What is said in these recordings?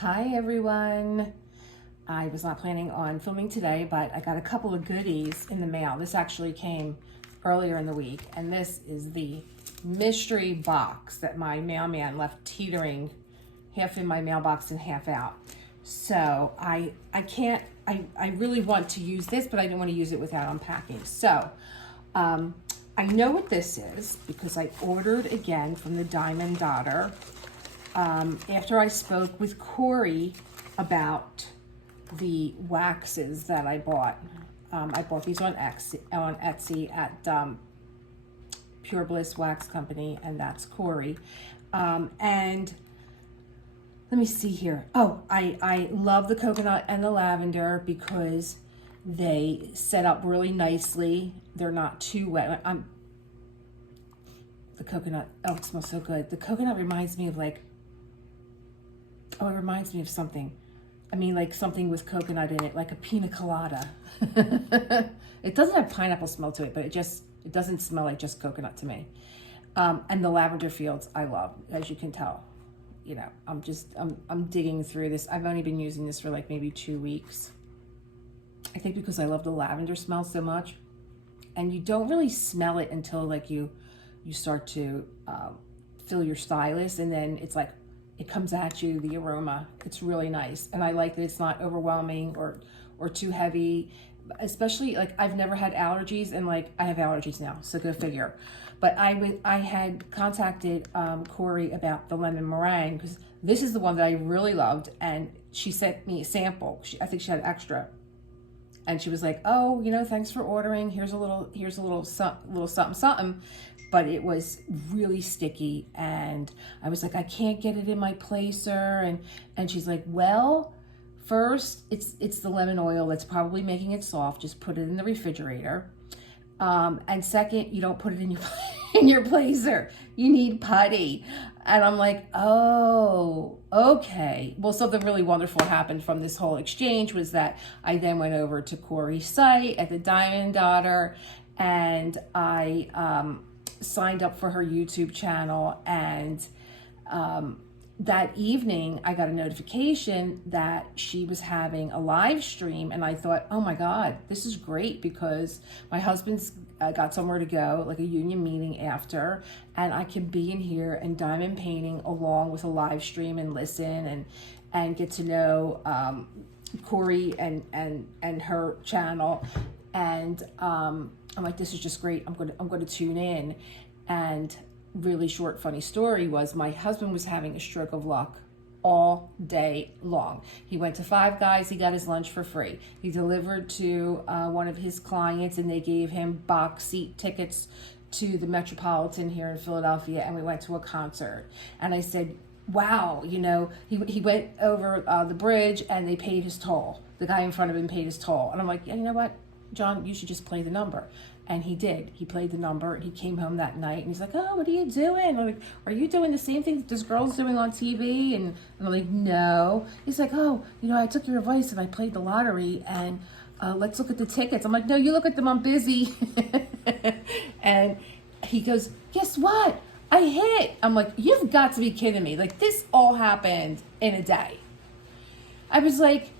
Hi everyone. I was not planning on filming today, but I got a couple of goodies in the mail. This actually came earlier in the week, and this is the mystery box that my mailman left teetering half in my mailbox and half out. So I really want to use this, but I didn't want to use it without unpacking. So I know what this is because I ordered again from the Diamond Daughter. After I spoke with Corey about the waxes that I bought. I bought these on Etsy at Pure Bliss Wax Company, and that's Corey. And let me see here. Oh, I love the coconut and the lavender because they set up really nicely. They're not too wet. The coconut, oh, it smells so good. The coconut reminds me of like, oh, it reminds me of something. I mean, like something with coconut in it, like a pina colada. It doesn't have pineapple smell to it, but it doesn't smell like just coconut to me. And the lavender fields I love, as you can tell. You know, I'm digging through this. I've only been using this for like maybe 2 weeks. I think because I love the lavender smell so much. And you don't really smell it until like you start to fill your stylus, and then it's like, it comes at you, the aroma. It's really nice. And I like that it's not overwhelming or too heavy, especially like I've never had allergies, and like I have allergies now, so go figure. But I had contacted Corey about the lemon meringue because this is the one that I really loved, and she sent me a sample. I think she had extra. And she was like, oh, you know, thanks for ordering. Here's a little something. But it was really sticky, and I was like, I can't get it in my placer, and she's like, well, first it's the lemon oil that's probably making it soft. Just put it in the refrigerator, and second, you don't put it in your in your placer. You need putty. And I'm like, oh, okay. Well, something really wonderful happened from this whole exchange was that I then went over to Corey's site at the Diamond Daughter, and I signed up for her YouTube channel, and that evening I got a notification that she was having a live stream, and I thought, oh my God, this is great because my husband's got somewhere to go, like a union meeting after, and I can be in here and diamond painting along with a live stream and listen and get to know Corey and her channel. And I'm like, this is just great. I'm going to tune in. And really short, funny story was my husband was having a stroke of luck all day long. He went to Five Guys. He got his lunch for free. He delivered to one of his clients, and they gave him box seat tickets to the Metropolitan here in Philadelphia, and we went to a concert. And I said, wow, you know, he went over the bridge, and they paid his toll. The guy in front of him paid his toll. And I'm like, yeah, you know what, John, you should just play the number. And he did. He played the number, and he came home that night, and he's like, oh, what are you doing? I'm like, are you doing the same thing that this girl's doing on TV? And I'm like, no. He's like, oh, you know, I took your advice, and I played the lottery, and let's look at the tickets. I'm like, no, you look at them, I'm busy. And he goes, guess what? I hit. I'm like, you've got to be kidding me. Like, this all happened in a day. I was like,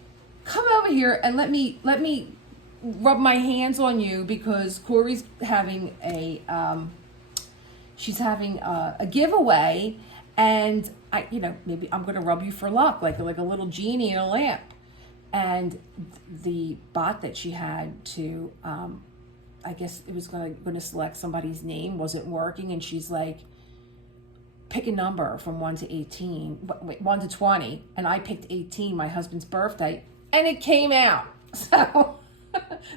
come over here and let me rub my hands on you because Corey's having a giveaway, and I, you know, maybe I'm gonna rub you for luck, like a little genie in a lamp. And the bot that she had to I guess it was gonna select somebody's name wasn't working, and she's like, pick a number from 1 to 18, 1 to 20, and I picked 18, my husband's birthday, and it came out. So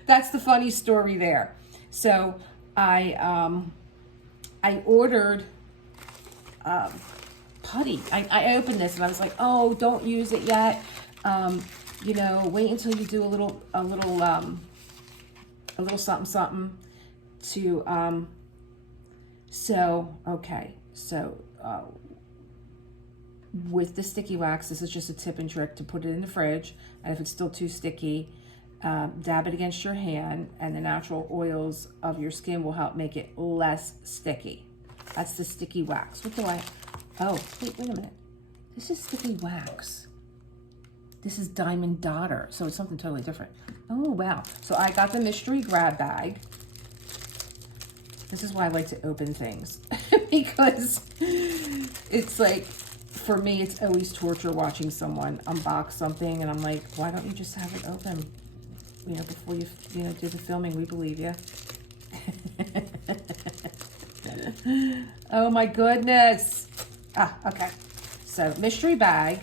that's the funny story there. So I ordered putty. I opened this and I was like, oh, don't use it yet. You know, wait until you do a little something to so okay. So with the sticky wax, this is just a tip and trick to put it in the fridge, and if it's still too sticky, dab it against your hand, and the natural oils of your skin will help make it less sticky. That's the sticky wax. What do I, oh, wait a minute. This is sticky wax. This is Diamond Daughter, so it's something totally different. Oh, wow. So I got the mystery grab bag. This is why I like to open things. Because it's like, for me, it's always torture watching someone unbox something. And I'm like, why don't you just have it open? You know, before you do the filming, we believe you. Oh my goodness. Ah, okay. So mystery bag,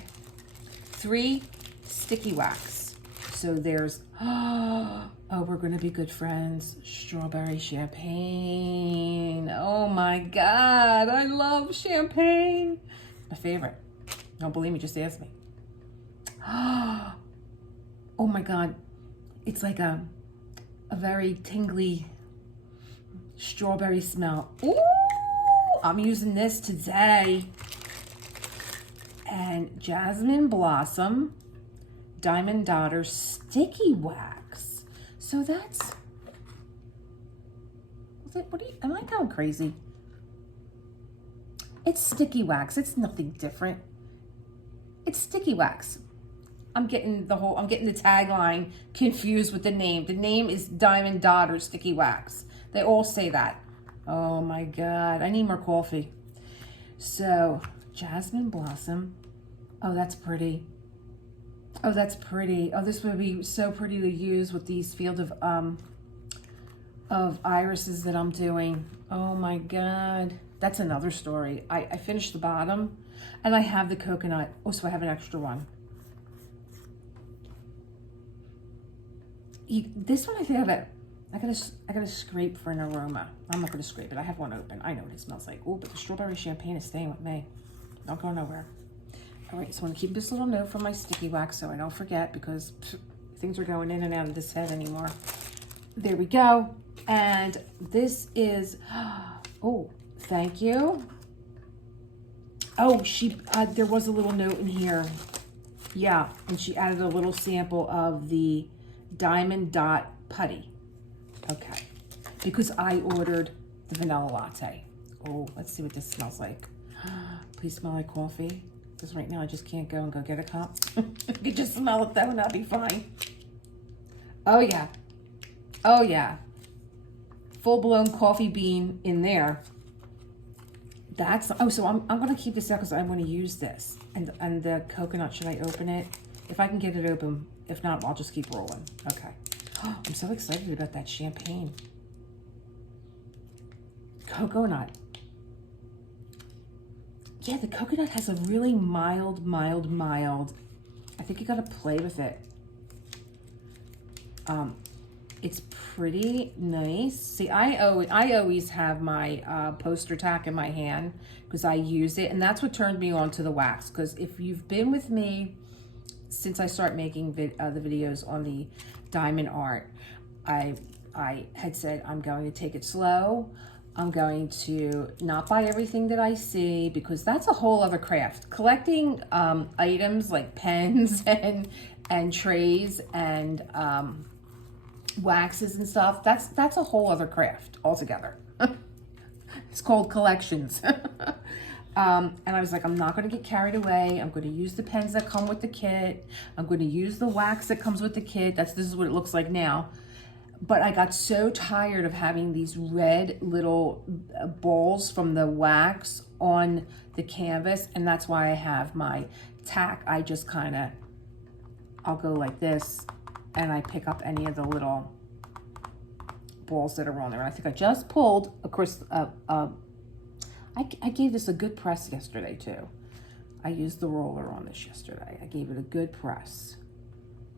3 sticky wax. So there's, oh, we're going to be good friends. Strawberry champagne. Oh my God. I love champagne. My favorite. Don't believe me, just ask me. Oh my God. It's like a very tingly strawberry smell. Ooh, I'm using this today. And Jasmine Blossom Diamond Daughter sticky wax. So that's, am I going crazy? It's sticky wax. It's nothing different. It's sticky wax. I'm getting the tagline confused with the name. The name is Diamond Daughter Sticky Wax. They all say that. Oh my God, I need more coffee. So, Jasmine Blossom. Oh, that's pretty. Oh, that's pretty. Oh, this would be so pretty to use with these field of irises that I'm doing. Oh my God. That's another story. I finished the bottom and I have the coconut. Oh, so I have an extra one. This one I think I gotta scrape for an aroma. I'm not gonna scrape it. I have one open. I know what it smells like. Oh, but the strawberry champagne is staying with me. Don't go nowhere. All right, so I'm gonna keep this little note from my sticky wax so I don't forget, because things are going in and out of this head anymore. There we go. And this is, oh, thank you. Oh, there was a little note in here. Yeah, and she added a little sample of the Diamond Dot Putty. Okay, because I ordered the vanilla latte. Oh, let's see what this smells like. Please smell like coffee. Because right now I just can't go and go get a cup. I could just smell it though and I'll be fine. Oh yeah. Oh yeah. Full-blown coffee bean in there. That's, oh, so I'm going to keep this out because I'm going to use this. And the coconut, should I open it? If I can get it open. If not, I'll just keep rolling. Okay. Oh, I'm so excited about that champagne. Coconut. Yeah, the coconut has a really mild. I think you got to play with it. It's pretty nice. See, I always have my poster tack in my hand because I use it, and that's what turned me on to the wax. Because if you've been with me since I started making the videos on the diamond art, I had said I'm going to take it slow. I'm going to not buy everything that I see, because that's a whole other craft. Collecting items like pens and trays and waxes and stuff, that's a whole other craft altogether. It's called collections. And I was like, I'm not going to get carried away. I'm going to use the pens that come with the kit. I'm going to use the wax that comes with the kit. This is what it looks like now. But I got so tired of having these red little balls from the wax on the canvas, and that's why I have my tack. I just I'll go like this, and I pick up any of the little balls that are on there. I think I just pulled, of course, I gave this a good press yesterday too. I used the roller on this yesterday. I gave it a good press.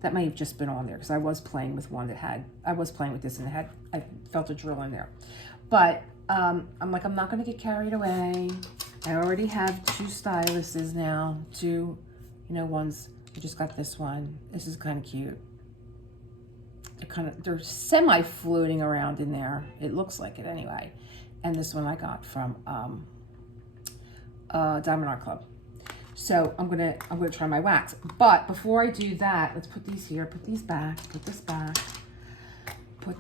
That may have just been on there because I was playing with one that had, I felt a drill in there. But I'm like, I'm not going to get carried away. I already have 2 styluses now. 2, ones. I just got this one. This is kind of cute. They're semi-floating around in there. It looks like it anyway. And this one I got from Diamond Art Club. So I'm gonna try my wax. But before I do that, let's put these here, put these back, put this back, put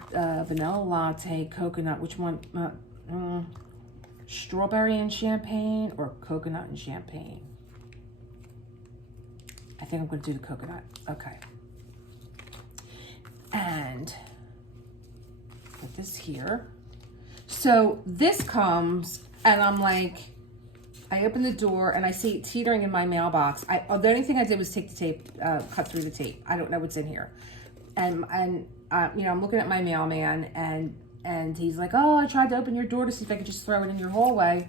vanilla latte, coconut, which one? Strawberry and champagne or coconut and champagne? I think I'm going to do the coconut. Okay. And put this here. So this comes, and I'm like, I open the door and I see it teetering in my mailbox. The only thing I did was take the tape, cut through the tape. I don't know what's in here. And you know, I'm looking at my mailman, and he's like, oh, I tried to open your door to see if I could just throw it in your hallway.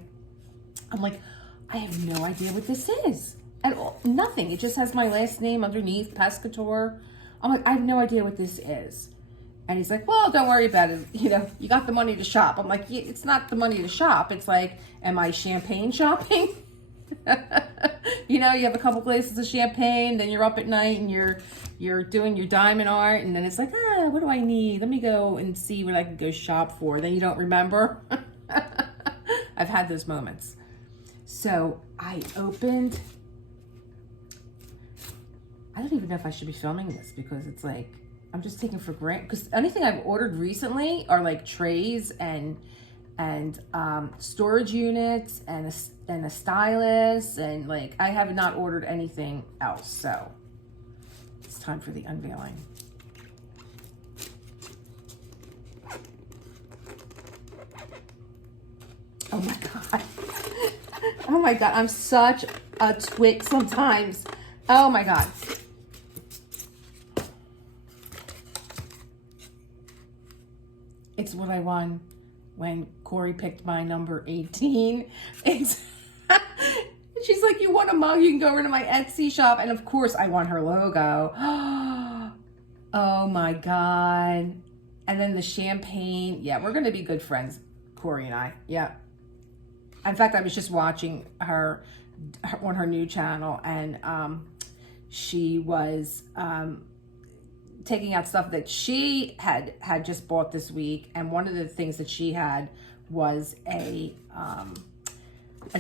I'm like, I have no idea what this is. And nothing. It just has my last name underneath, Pescator. I'm like, I have no idea what this is. And he's like, well, don't worry about it. You know, you got the money to shop. I'm like, yeah, it's not the money to shop. It's like, am I champagne shopping? You know, you have a couple glasses of champagne, then you're up at night and you're doing your diamond art, and then it's like, what do I need? Let me go and see what I can go shop for. Then you don't remember. I've had those moments. So I opened, I don't even know if I should be filming this because it's like, I'm just taking for granted, because anything I've ordered recently are like trays and storage units and a stylus, and like I have not ordered anything else. So it's time for the unveiling. Oh my God. Oh my God, I'm such a twit sometimes. Oh my God. It's what I won when Corey picked my number 18. It's she's like, you want a mug? You can go over to my Etsy shop. And of course I want her logo. Oh my God. And then the champagne. Yeah, we're going to be good friends, Corey and I. Yeah. In fact, I was just watching her on her new channel, and she was taking out stuff that she had just bought this week. And one of the things that she had was a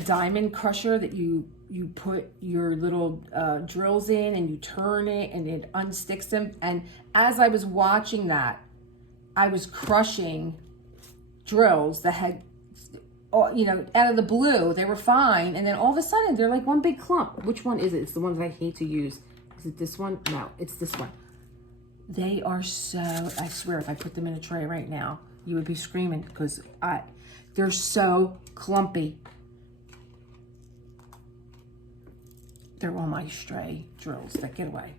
diamond crusher that you put your little drills in, and you turn it and it unsticks them. And as I was watching that, I was crushing drills that had, you know, out of the blue. They were fine, and then all of a sudden they're like one big clump. Which one is it? It's the one that I hate to use. Is it this one? No, it's this one. They are so, I swear, if I put them in a tray right now, you would be screaming, because they're so clumpy. They're all my stray drills that get away.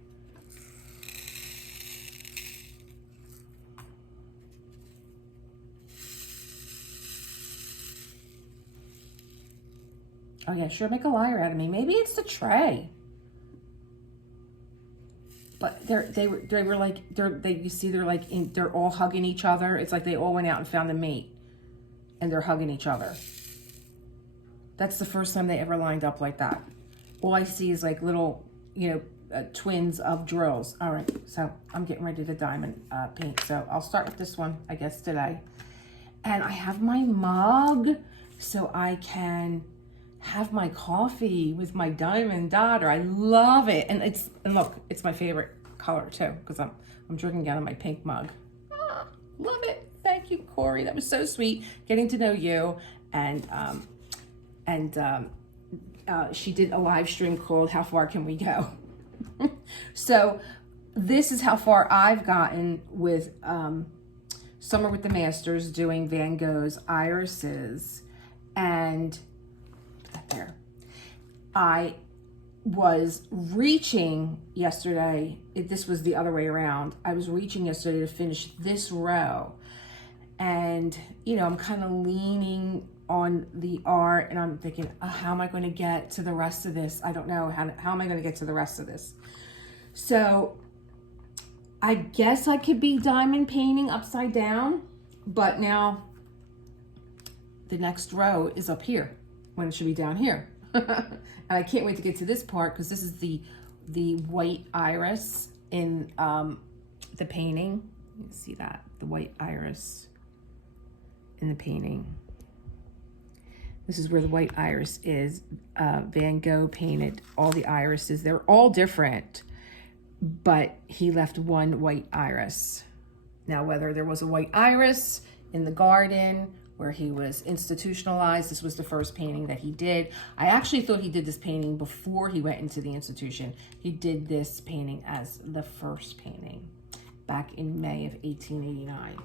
Oh yeah, sure, make a liar out of me. Maybe it's the tray. But they were like, you see, they're all hugging each other. It's like they all went out and found a mate, and they're hugging each other. That's the first time they ever lined up like that. All I see is like little, you know, twins of drills. All right, so I'm getting ready to diamond paint. So I'll start with this one, I guess, today. And I have my mug, so I can have my coffee with my diamond daughter. I love it. And look, it's my favorite color too, because I'm drinking out of my pink mug. Love it. Thank you, Corey. That was so sweet getting to know you. And she did a live stream called How Far Can We Go? So this is how far I've gotten with Summer with the Masters, doing Van Gogh's irises. And there, I was reaching yesterday. This was the other way around. I was reaching yesterday to finish this row, and you know, I'm kind of leaning on the art, and I'm thinking, how am I going to get to the rest of this? I don't know how am I going to get to the rest of this. So I guess I could be diamond painting upside down, but now the next row is up here when it should be down here. And I can't wait to get to this part, because this is the white iris in the painting. You can see that, the white iris in the painting. This is where the white iris is. Van Gogh painted all the irises. They're all different, but he left one white iris. Now, whether there was a white iris in the garden where he was institutionalized. This was the first painting that he did. I actually thought he did this painting before he went into the institution. He did this painting as the first painting back in May of 1889.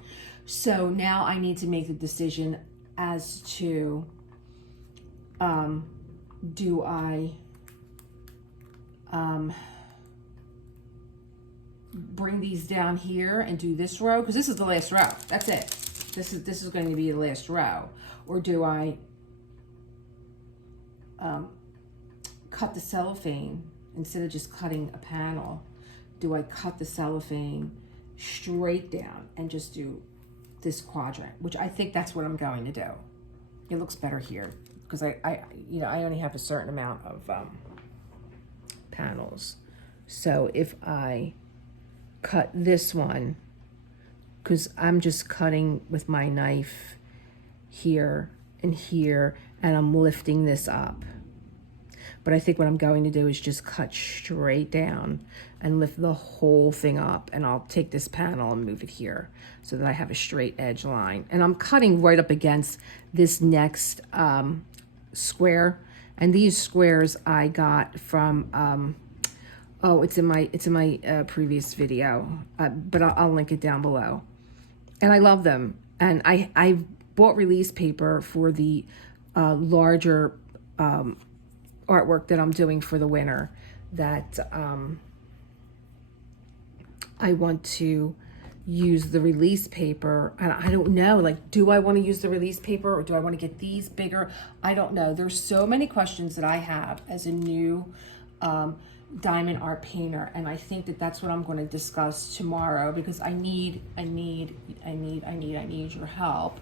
So now I need to make the decision as to, do I bring these down here and do this row? Because this is the last row. That's it. This is going to be the last row. Or do I cut the cellophane instead of just cutting a panel? Do I cut the cellophane straight down and just do this quadrant? Which I think that's what I'm going to do. It looks better here because I only have a certain amount of panels. So if I cut this one, because I'm just cutting with my knife here and here, and I'm lifting this up. But I think what I'm going to do is just cut straight down and lift the whole thing up, and I'll take this panel and move it here so that I have a straight edge line. And I'm cutting right up against this next square, and these squares I got from oh, it's in my previous video, but I'll link it down below. And I love them. And I bought release paper for the larger artwork that I'm doing for the winter that I want to use the release paper. And I don't know, like, do I want to use the release paper or do I want to get these bigger? I don't know. There's so many questions that I have as a new diamond art painter, and I think that that's what I'm going to discuss tomorrow, because I need your help.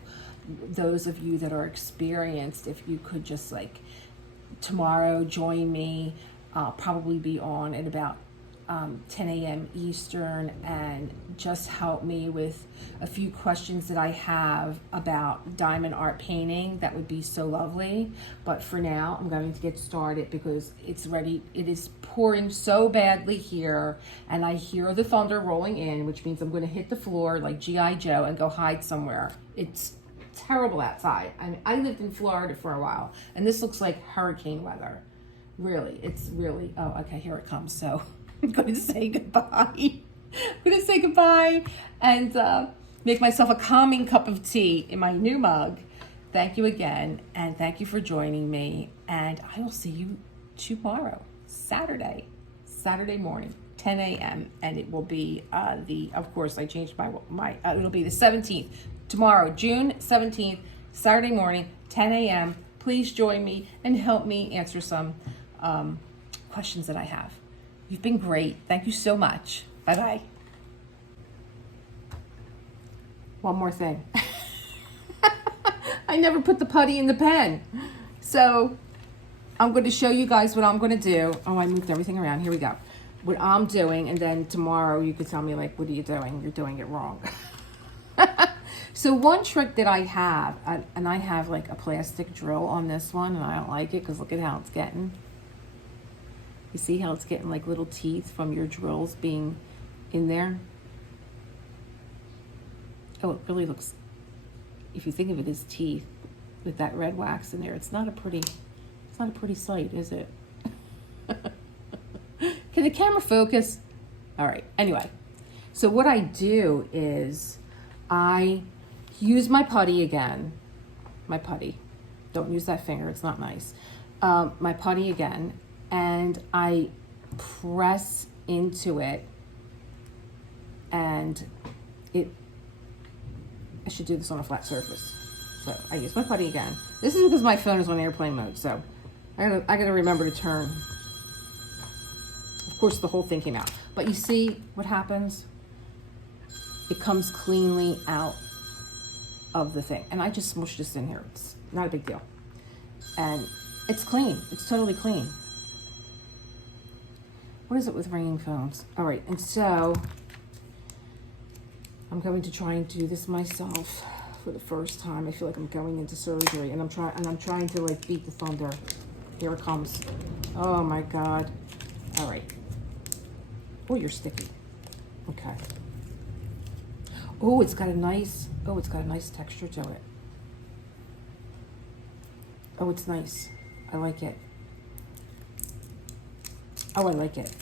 Those of you that are experienced, if you could just like tomorrow join me. I'll probably be on at about 10 a.m. Eastern, and just help me with a few questions that I have about diamond art painting. That would be so lovely. But for now, I'm going to get started because it's ready. It is pouring so badly here, and I hear the thunder rolling in, which means I'm going to hit the floor like G.I. Joe and go hide somewhere. It's terrible outside. I mean, I lived in Florida for a while, and this looks like hurricane weather. Really, it's really, oh, okay, here it comes. So I'm going to say goodbye. I'm going to say goodbye and make myself a calming cup of tea in my new mug. Thank you again, and thank you for joining me. And I will see you tomorrow, Saturday morning, 10 a.m. And it will be of course, I changed my it'll be the 17th. Tomorrow, June 17th, Saturday morning, 10 a.m. Please join me and help me answer some questions that I have. You've been great. Thank you so much. Bye-bye. One more thing. I never put the putty in the pen. So I'm going to show you guys what I'm going to do. Oh, I moved everything around. Here we go. What I'm doing, and then tomorrow you could tell me, like, what are you doing? You're doing it wrong. So one trick that I have, and I have like a plastic drill on this one, and I don't like it because look at how it's getting. You see how it's getting like little teeth from your drills being in there? Oh, it really looks, if you think of it as teeth with that red wax in there, it's not a pretty sight, is it? Can the camera focus? All right, anyway. So what I do is I use my putty again. My putty. Don't use that finger, it's not nice. My putty again. And I press into it, and I should do this on a flat surface. So I use my putty again. This is because my phone is on airplane mode, so I gotta remember to turn. Of course, the whole thing came out. But you see what happens? It comes cleanly out of the thing. And I just smushed this in here. It's not a big deal. And it's clean. It's totally clean. What is it with ringing phones? All right, and so I'm going to try and do this myself for the first time. I feel like I'm going into surgery, and I'm trying to like beat the thunder. Here it comes. Oh my God. All right. Oh, you're sticky. Okay. Oh, it's got a nice texture to it. Oh, it's nice. I like it. Oh, I like it.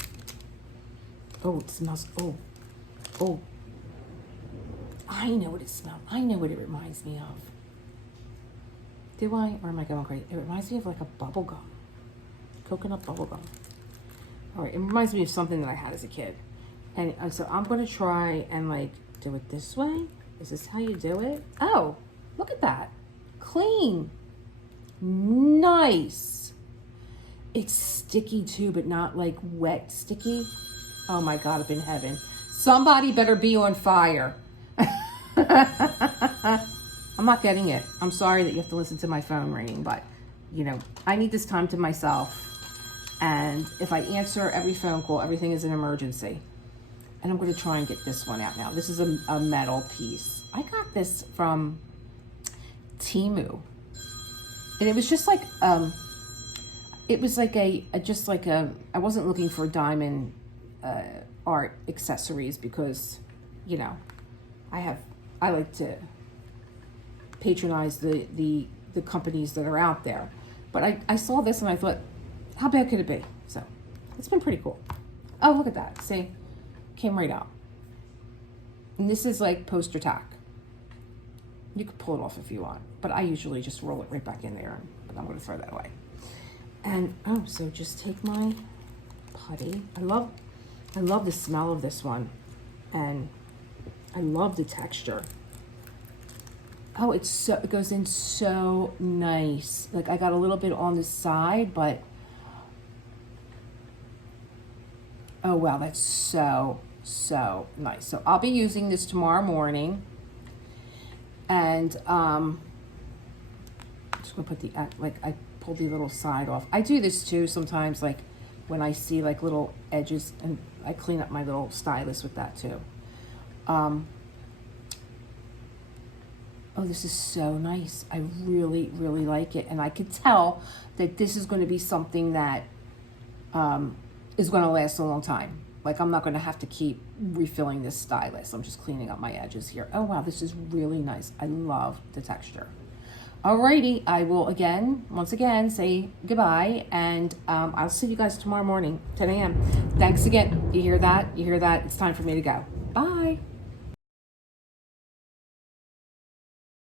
Oh, it smells, oh. I know what it smells. I know what it reminds me of. Do I? Or am I going crazy? It reminds me of like a bubble gum. Coconut bubble gum. All right, it reminds me of something that I had as a kid. And so I'm going to try and like do it this way. Is this how you do it? Oh, look at that. Clean. Nice. It's sticky too, but not like wet sticky. Oh my God, up in heaven. Somebody better be on fire. I'm not getting it. I'm sorry that you have to listen to my phone ringing, but you know, I need this time to myself. And if I answer every phone call, everything is an emergency. And I'm going to try and get this one out now. This is a metal piece. I got this from Temu. And it was just like, it was like I wasn't looking for diamond art accessories because, you know, I like to patronize the companies that are out there. But I saw this and I thought, how bad could it be? So it's been pretty cool. Oh, look at that. See? Came right out. And this is like poster tack. You could pull it off if you want, but I usually just roll it right back in there, but I'm going to throw that away. And oh, so just take my putty. I love the smell of this one, and I love the texture. Oh, it goes in so nice. Like I got a little bit on the side, but oh wow, that's so nice. So I'll be using this tomorrow morning, and I'm just gonna put I pulled the little side off. I do this too sometimes, like when I see like little edges, and I clean up my little stylus with that too. Oh, this is so nice. I really like it, and I could tell that this is going to be something that is going to last a long time. Like I'm not going to have to keep refilling this stylus. I'm just cleaning up my edges here. Oh wow, this is really nice. I love the texture. Alrighty, I will once again say goodbye, and I'll see you guys tomorrow morning, 10 a.m. Thanks again. You hear that? You hear that? It's time for me to go. Bye.